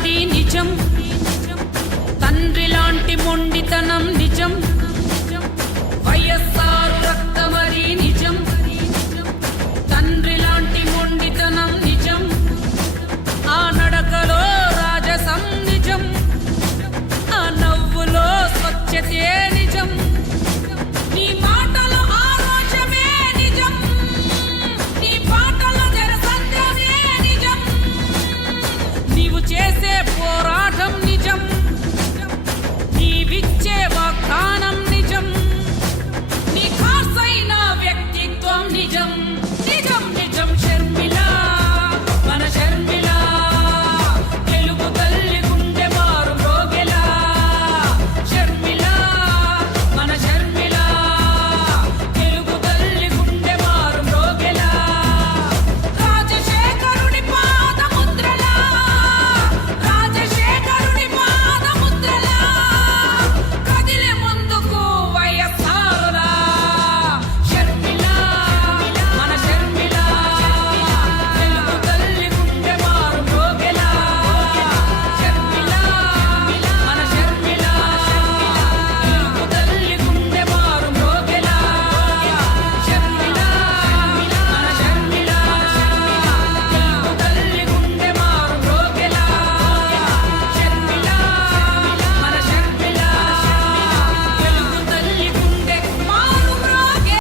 అది నిజం.